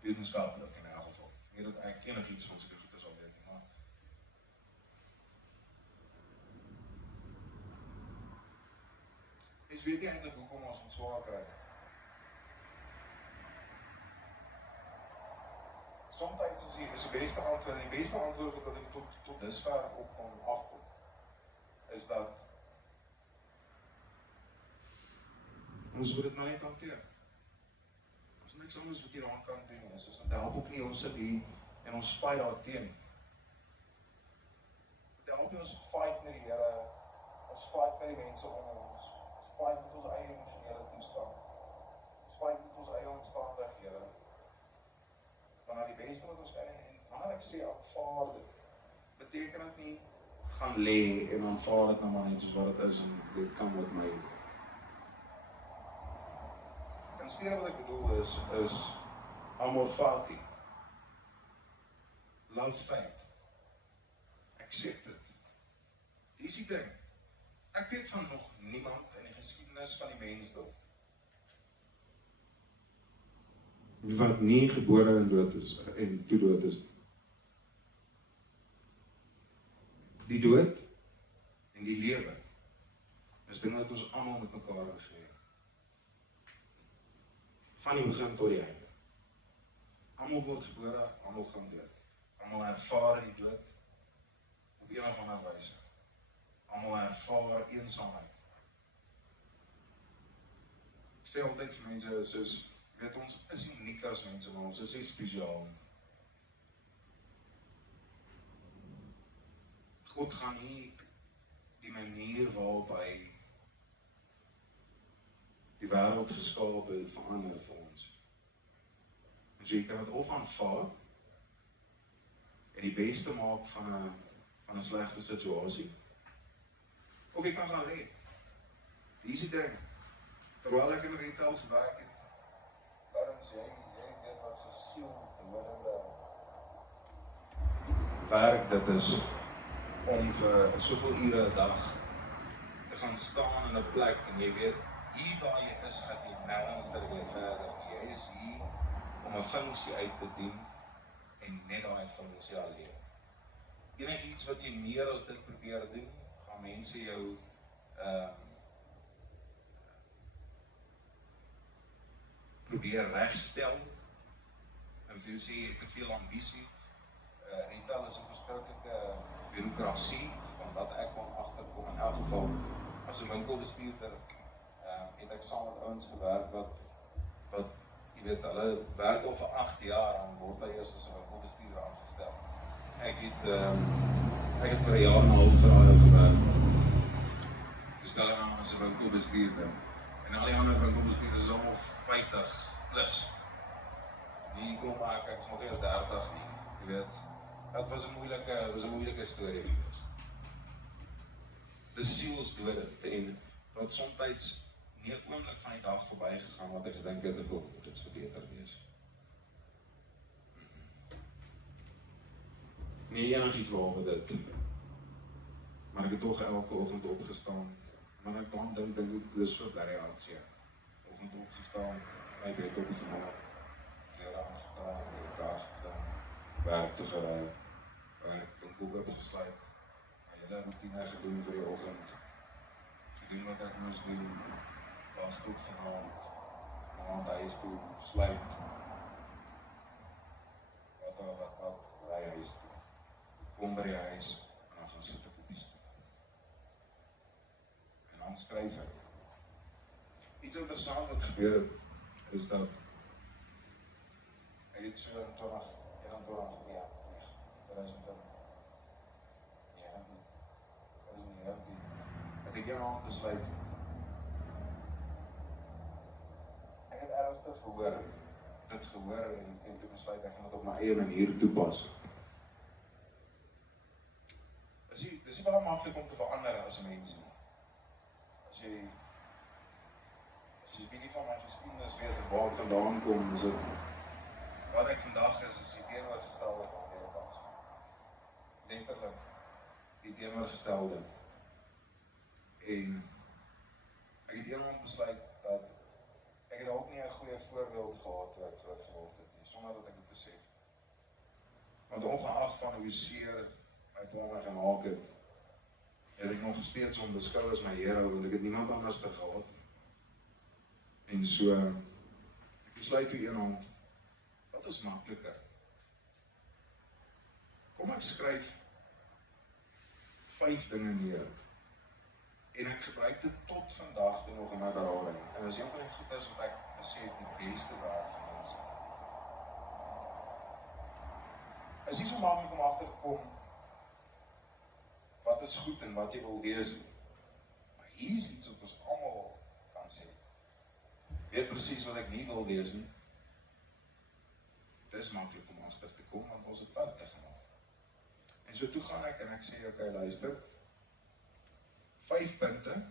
Wetenskaplik in elk geval. Nie dat ek enigiets van sulke goed sal weet nie, maar mens weet nie eintlik hoekom ons swaar kry. Somtyds is die beste antwoord, en die beste antwoord wat ek tot dusver op kon agkom, is dat ons moet dit nou net hanteer. Ons niks anders wat hier aan kan doen, is ons help ook nie, ons sit hier en ons fight daar teen. Dit help nie ons fight met die Here, ons fight met die mense om ons fight met ons eie emosionele toestand, ons fight met ons eie omstandighede. Wanneer die beste wat ons kan, en wanneer ek sê aanvaar dit, beteken dit nie gaan lê en aanvaar dit nou maar net soos wat dit is, en dit kan met my. Insteede wat ek bedoel is amor fati, love fate, accept it. Dis die ding. Ek weet van nog niemand in die geskiedenis van die mensdom wat nie gebore en dood is, en toe dood is. Die dood en die lewe is dinge wat ons almal met mekaar gesê. Van die begin tot die einde. Almal word gebore, almal gaan dood. Almal ervaar die dood op een of ander wyse. Almal ervaar eensaamheid. Ek sê altyd vir mense, soos, weet ons is uniek as mense, maar ons is nie spesiaal. God gaan nie die manier waarop hy die wêreld geskaap het verander vir ons. En so jy kan dit of aanvaar en die beste maak van 'n slegte situasie, of jy kan gaan lê. Dis die ding. Terwyl ek in retail gewerk het, waarom sê jy weet wat so siel behoorende werk dit is om vir soveel ure 'n dag te gaan staan in 'n plek en jy weet, hier waar jy is, gaan jy nergens weer verder. Jy is hier om 'n funksie uit te dien en net daai funksie alleen. Enigiets wat jy meer as dit probeer doen, gaan mense jou probeer regstel en vir jou sê jy het te veel ambisie. Retail is 'n verskriklike bureaukrasie van wat ek kon agterkom. In elk geval, as 'n winkelbestuurder het ek saam met ouens gewerk wat jy weet, hulle werk al vir 8 jaar en word hy eers as 'n winkelbestuurder aangestel. Ek het vir 'n jaar en 'n half vir hulle gewerk. Stel hy aan as 'n winkelbestuurder. En al die ander winkelbestuurders is almal 50 plus. Nie kom maak ek moet eers 30 nie. Jy weet, dit was 'n moeilike storie gewees. Die sielsdode en wat soms nie 'n oomblik van ek gedink het ek ook, dit sou beter wees. Nie enigiets behalwe dit. Maar ek het toch elke oggend opgestaan, maar ek dan dink dis so bly hartseer. Oggend opgestaan, my bed opgemaak, klere aangetrek, die kar gedaan, werk toe gery, kook opgesluit, my hele routine gedoen vir die oggend, gedoen wat ek moes doen, was goed vanaand huis toe, sluit, wat, ry huis toe, kom by die huis, en dan gaan sit ek op die stoel. En dan skryf ek. Iets interessant wat gebeur het, is dat ek het so in 2019, het ek aand besluit, ek het ernstig gehoor en toe besluit ek gaan dit op my eie manier toepas. Dis nie baie maklik om te verander as 'n mens nie. As jy bietjie van my geskiedenis weet waar ek vandaan kom, is dit wat ek vandag is die teenoorgestelde van wat ek was. Letterlik die teenoorgestelde. En ek het eendag besluit dat ek het ook nie 'n goeie voorbeeld gehad toe ek groot geword het nie, sonder dat ek dit besef. Want ongeag van hoe seer my pa my gemaak het, het ek nog steeds hom beskou as my hero, want ek het niemand anders te gehad. En so, ek besluit toe eendag, wat is makliker? Kom ek skryf 5 dinge neer, en ek gebruik dit tot vandag toe nog in my berading. En as een van die goeders wat ek besef die beste werk van mense. Is nie so maklik om agter te kom wat is goed en wat jy wil wees nie. Maar hier is iets wat ons almal kan sê. Weet presies wat ek nie wil wees nie. Dis maklik om agter te kom, want ons het foute gemaak. En so toe gaan ek en ek sê, okay, luister, 5 punte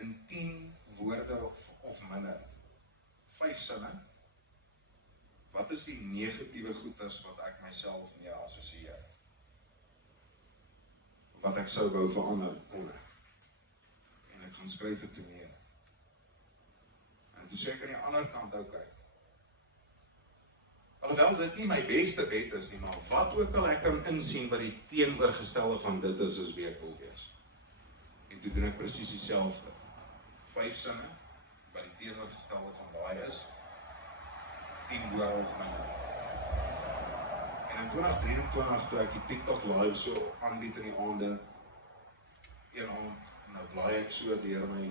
in 10 woorde of minder. 5 sinne. Wat is die negatiewe goeders wat ek myself mee assosieer? Wat ek sou wou verander onder. En ek gaan skryf dit toe neer. En toe sê ek aan die ander kant, okay. Alhoewel dit nie my beste bed is nie, maar wat ook al ek kan insien wat die teenoorgestelde van dit is wie ek wil wees. En toe doen ek presies dieselfde. 5 sinne, wat die teenoorgestelde van daai is, 10 woorde of minder. En in 2023, toe ek die TikTok live so aanbied in die aande, een aand, nou blaai ek so deur my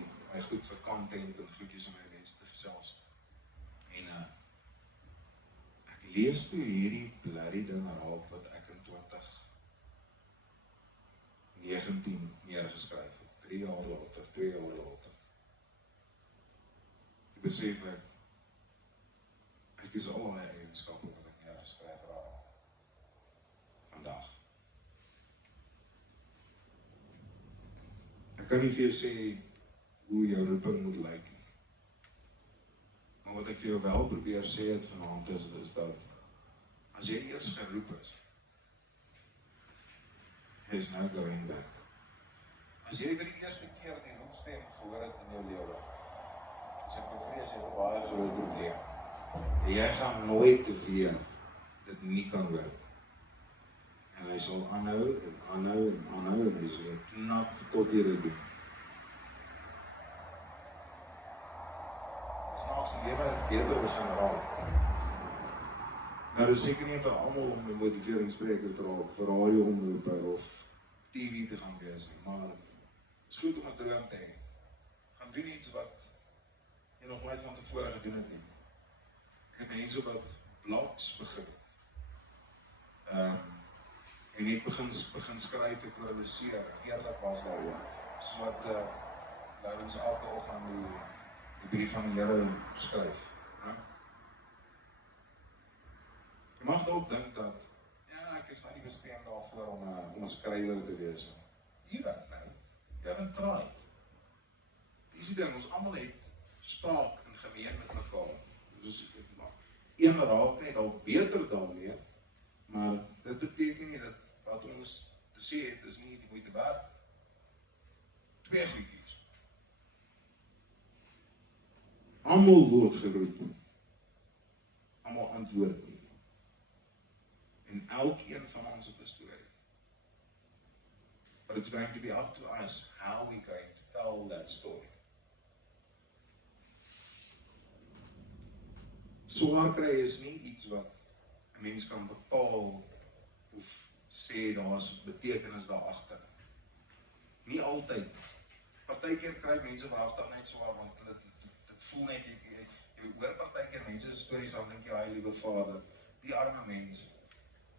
goed vir content en goedjies om my mense te gesels. En ek lees toe hierdie bloody ding raak wat ek in 2019 neergeskryf het. 3 jaar later, 2 jaar later. Ek besef ek is al my eigenskappe wat ek neergeskryf raak. Vandag. Ek kan nie vir jou sê hoe jou roeping moet lyk nie. Maar wat ek vir jou wel probeer sê het vanaand is dat as jy eers geroep is, is no going back. As jy vir die eerste keer die roepstem gehoor het in jou lewe, as ek bevrees jy het baie groot probleem. En jy gaan nooit weer dit nie kan hoor. En hy sal aanhou en hy sal knap tot die roeping. Snaaks die lewe het beter begin raak. Nou dis seker nie vir almal om 'n motiveringsspreker te raak, vir radioomroepe of TV te gaan wees nie, maar het is goed om 'n droom te hê. Gaan doen iets wat jy nog nooit van tevore gedoen het nie. Ek het mense wat blogs begin. En net begin skryf en produseer, eerlik was daaroor. Soos wat Laurens elke oggend die brief van die Here skryf. Jy mag dalk dink dat, ja, ek is nou nie bestem daarvoor om 'n skrywer te wees. Hier dan nou, jy het try. Dis die ding, ons almal het spraak en gemeen met mekaar. Dus een raak net al beter daarmee, maar dit beteken nie dat wat ons te sê het is nie die moeite werd. Twee goedjies. Almal word geroep. Almal antwoord nie. En elkeen van ons het 'n storie. But it's going to be up to us how we're going to tell that story. Swaar kry is nie iets wat 'n mens kan bepaal of sê daar's betekenis daar agter. Nie altyd. Partykeer kry mense wagtig net swaar want dit voel net jy hoor partykeer mense se stories dan dink jy, "Ag, liewe Vader, die arme mense.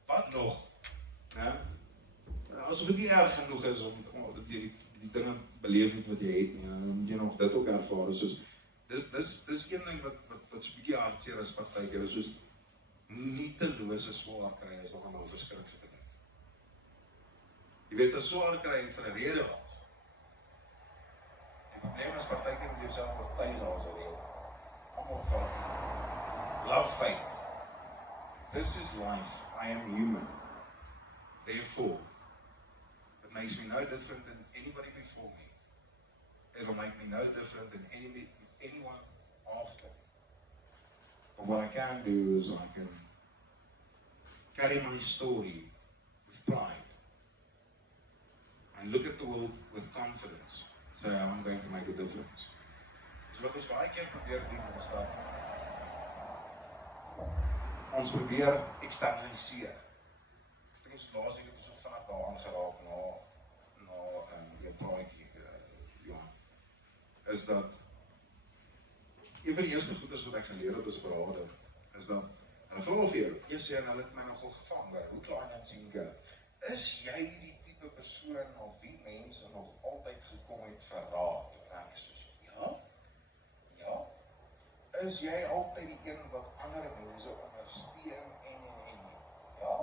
Wat nog?" Né? Asof dit nie erg genoeg is om die dinge beleef het wat jy het nie, dan moet jy nog dit ook ervaar. Soos dis een ding wat so 'n bietjie hartseer is partykeer, is soos nietelose swaar kry is nog 'n verskriklike ding. Jy weet, as swaar kry vir 'n rede was. Die probleem is partykeer met jouself oortuig daar's 'n rede. Almal van love faith. This is life. I am human. Therefore, it makes me no different than anybody before me. It will make me no different than anyone after. But what I can do is I can carry my story with pride and look at the world with confidence and say, I'm going to make a difference. So wat ons baie keer probeer doen is dat ons probeer externaliseer. Ek dink laas week het ons so vinnig daar aangeraak na 'n praatjie, is dat een van die eerste goeders wat ek geleer het as beraader, is dat hulle vra vir jou, eers en hulle het my nogal gevang, hoe klaar jy sien gou, is jy die tipe persoon of wie mense nog altyd gekom het vir raad? En ek soos, ja, is jy altyd die een wat ander mense ondersteun en ja,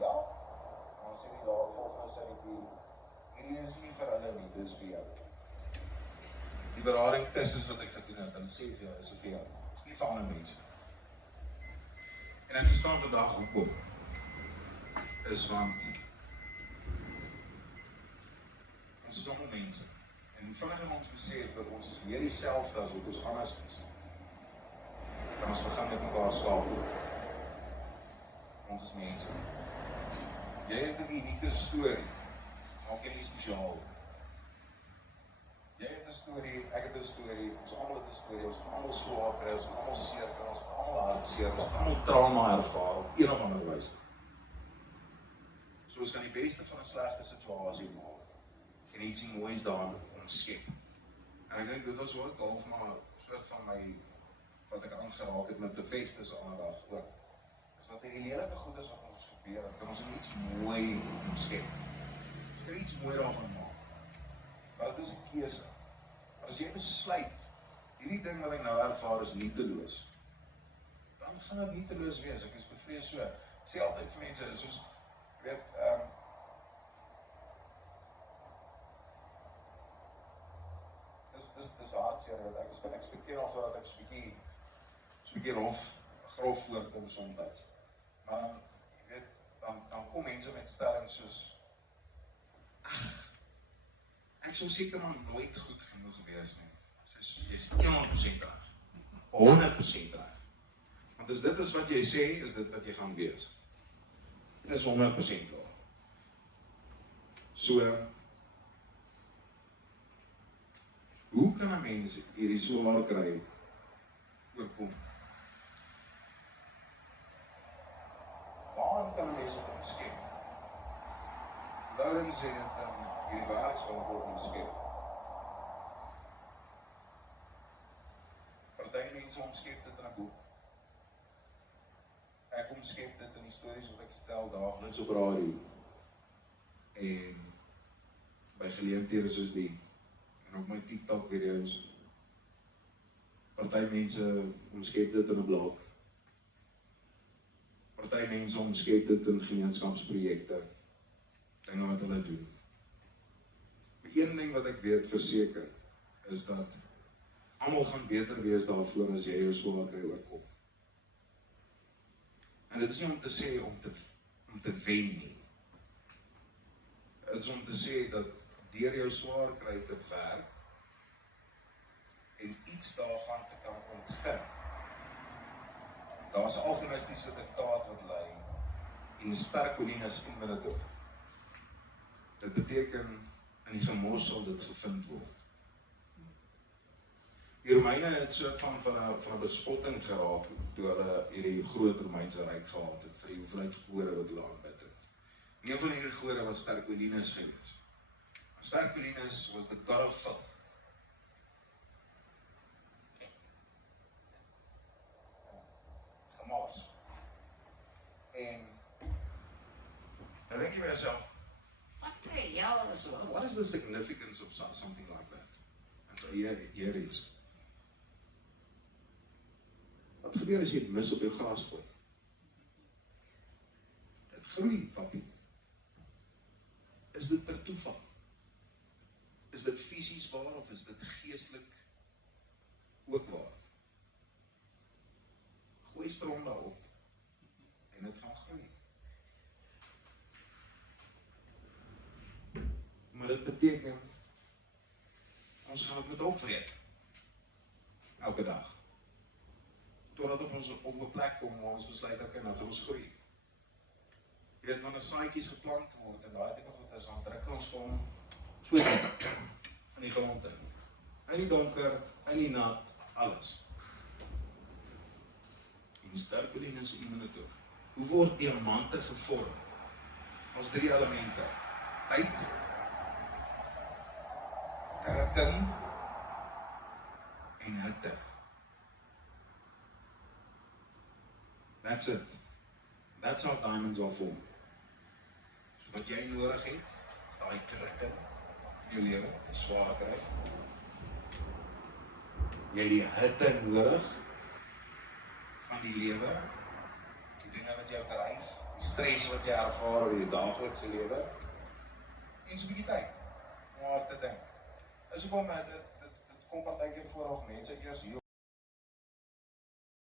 maar sê nie daar volgens sê hierdie is nie vir hulle nie, dis vir jou. Die berading kursus wat ek gedoen het, dan sê vir jou, is vir jou, is nie vir ander mense. En ek verstaan vandag hoekom, is want ons is allemaal mense, en hoe vinnig ons besef dat ons is meer dieselfde as wat ons anders is, dan ons begin met mekaar skaap. Ons is mense. Jy het 'n unieke storie, maak jy nie spesiaal. Jy het 'n storie, ek het 'n storie, ons almal het 'n storie, ons almal swaar kry, ons almal seer kry, ons almal hartseer, ons almal trauma ervaar op een of ander wyse. So ons kan die beste van 'n slegte situasie maak en iets moois daarin omskep. En ek dink dit was ook half maar 'n soort van my wat ek aangeraak het met bevestigings aandag ook. Is dat die lelike goed is wat ons gebeur, kan ons iets mooi omskep. Ons kan iets mooi daarvan maak. Maar dit is 'n keuse. As jy besluit, hierdie ding wat ek nou ervaar is nieteloos, dan gaan dit nieteloos wees. Ek is bevrees so. Ek sê altyd vir mense, soos, jy weet, dis hartseer, ek expecteer al so dat ek so 'n bietjie grof voorkom soms. Maar dan, jy weet, dan kom mense met stellings soos, ek sou seker maar nooit goed genoeg wees nie. Jy is 100% daar. 100% daar. Want as dit is wat jy sê, is dit wat jy gaan wees. Dit is 100% daar. So, hoe kan 'n mens hierdie swaar kry oorkom? Waar kan 'n mens dit omskep? Daarin sê dit hierdie werksverantwoord omskep. Party mense omskep dit in 'n boek. Ek omskep dit in die stories wat ek vertel daagliks op radio. En by geleenthede soos die en op my TikTok video's. Party mense omskep dit in 'n blog. Party mense omskep dit in gemeenskapsprojekte. Dinge wat hulle doen. Maar een ding wat ek weet verseker, is dat almal gaan beter wees daarvoor as jy jou swaar kry oorkom. En dit is nie om te sê om te wen nie. Dit is om te sê dat deur jou swaar kry te werk en iets daarvan te kan ontgin. Daar's 'n alchemistiese diktaat wat lei en sterkulinis in binne toe. Dit beteken in die gemors sal dit gevind word. Die Romeine het soort van 'n bespotting geraak toe hulle hierdie groot Romeinse ryk gehad het vir die hoeveelheid gode wat hulle aanbid het. Een van hierdie gode was Sterkulinus gewees. Sterkulinus was the god of filth. Gemors. En dan denk je bij jezelf, what is the significance of something like that? En so hier is. Wat gebeur as jy het mis op jou gras gooi? Dit groei, papie. Is dit per toeval? Is dit fisies waar of is dit geestelik ook waar? Gooi strom daarop en dit gaan groei. Maar dit beteken ons gaan dit met opvreet. Elke dag. Totdat op ons op 'n plek kom waar ons besluit dat nou gaan ons groei. Jy weet wanneer saadjies geplant word en daai tipe goeders dan druk ons vir hom so in die grond in. In die donker, in die nat, alles. En Sterkulinus in minute toe. Hoe word diamante gevorm? Ons 3 elemente. Tyd, drukking en hitte. That's it. That's how diamonds are formed. So wat jy nodig het, is daai drukking in jou lewe, die swaar kry. Jy het die hitte nodig van die lewe, die dinge wat jou dryf, die stres wat jy ervaar in die daaglikse lewe, en so 'n bietjie tyd om oor te dink. Dis hoekom dit kom partykeer voor of mense eers hier